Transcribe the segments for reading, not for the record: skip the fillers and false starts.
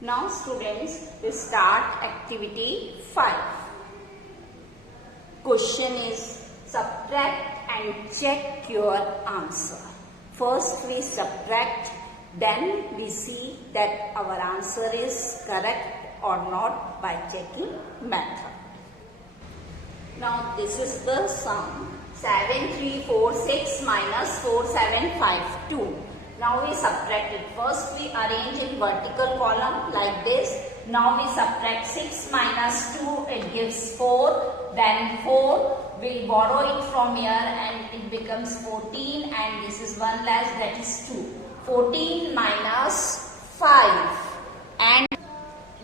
Now students, we start activity 5. Question is subtract and check your answer. First we subtract, then we see that our answer is correct or not by checking method. Now this is the sum 7346 minus 4752. Now we subtract it. First we arrange in vertical column like this. Now we subtract 6 minus 2, it gives 4. Then 4, we'll borrow it from here and it becomes 14, and this is 1 less, that is 2. 14 minus 5 and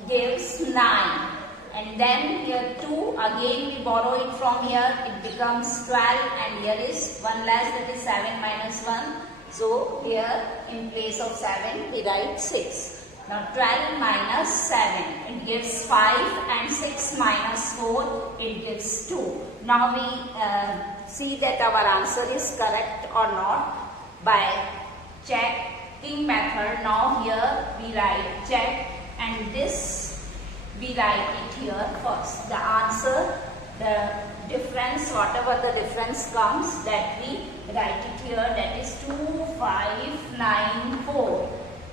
gives 9. And then here 2, again we borrow it from here, it becomes 12, and here is 1 less, that is 7 minus 1. So here in place of 7 we write 6. Now 12 minus 7, it gives 5, and 6 minus 4, it gives 2. Now we see that our answer is correct or not by checking method. Now here we write check, and this we write it here first. The answer, the difference, whatever the difference comes, that we write it here, that is 2594,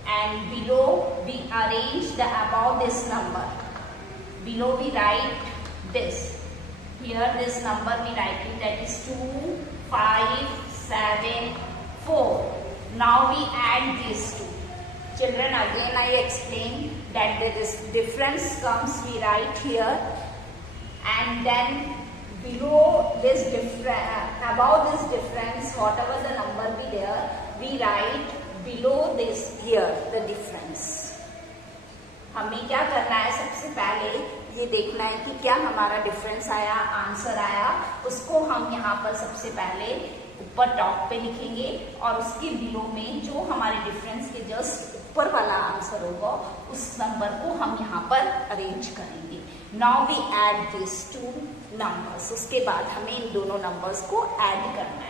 and below we arrange the above this number. Below we write this. Here this number we write it, that is 2574. Now we add these two. Children, again I explain that this difference comes, we write here, and then below this difference, above this difference, whatever the number be there, we write below this here the difference. हमें क्या करना है, सबसे पहले ये देखना है कि क्या हमारा डिफरेंस आया, आंसर आया, उसको हम यहाँ पर सबसे पहले ऊपर टॉप पे लिखेंगे, और उसके बिलो में जो हमारे डिफरेंस के जस्ट ऊपर वाला आंसर होगा उस नंबर को हम यहाँ पर अरेंज करेंगे. Now we add this two numbers. उसके बाद हमें इन दोनों नंबर्स को ऐड करना है.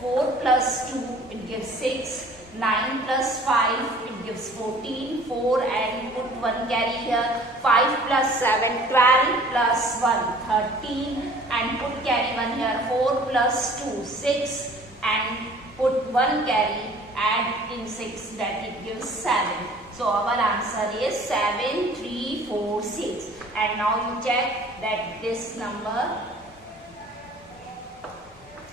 4 plus 2 it gives 6, 9 plus 5 it gives 14, 4 and put 1 carry here, 5 plus 7 12 plus 1 13 and put carry 1 here, 4 plus 2 6 and put 1 carry, add in 6, that it gives 7. So our answer is 7346, and now you check that this number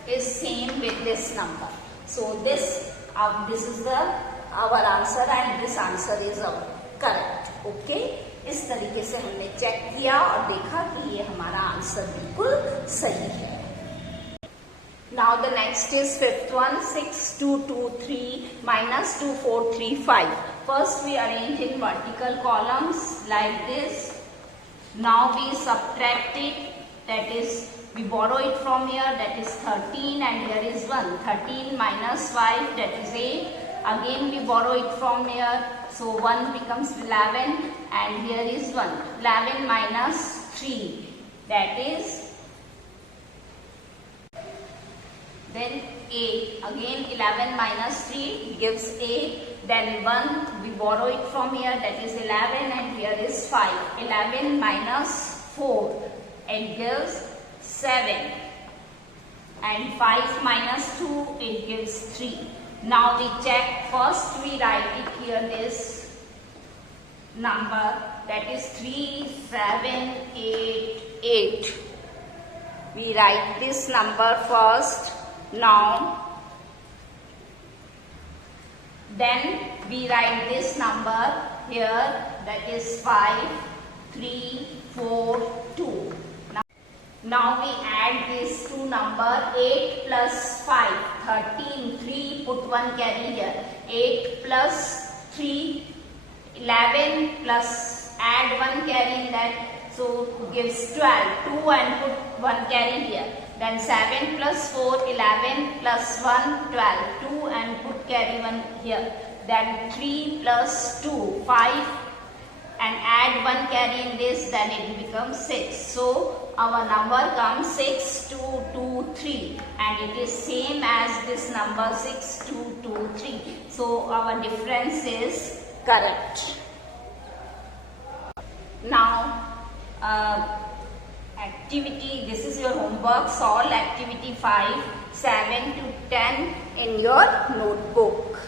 is same with this number. So this is our answer, and this answer is our correct. Okay, इस तरीके से हमने check किया और देखा कि ये हमारा आंसर बिल्कुल सही है. Now the next is fifth one, 6223 minus 2435. First we arrange in vertical columns like this. Now we subtract it, that is we borrow it from here, that is 13, and here is 1. 13 minus 5, that is 8. Again we borrow it from here, so 1 becomes 11, and here is 1. 11 minus 3, that is then 8. Again 11 minus 3 gives 8. Then 1, we borrow it from here, that is 11, and here is 5. 11 minus 4, it gives 7, and 5 minus 2, it gives 3. Now we check. First we write it here, this number, that is 3788. We write this number first. Now then we write this number here, that is 5342. Now we add these two numbers, 8 plus 5, 13, 3, put 1 carry here, 8 plus 3, 11 plus, add 1 carry in that, so gives 12, 2 and put 1 carry here, then 7 plus 4, 11 plus 1, 12, 2 and put carry 1 here, then 3 plus 2, 5 and add 1 carry in this, then it becomes 6. So our number comes 6223, and it is same as this number 6223. So our difference is correct. now activity. This is your homework. Solve activity 5, 7 to 10 in your notebook.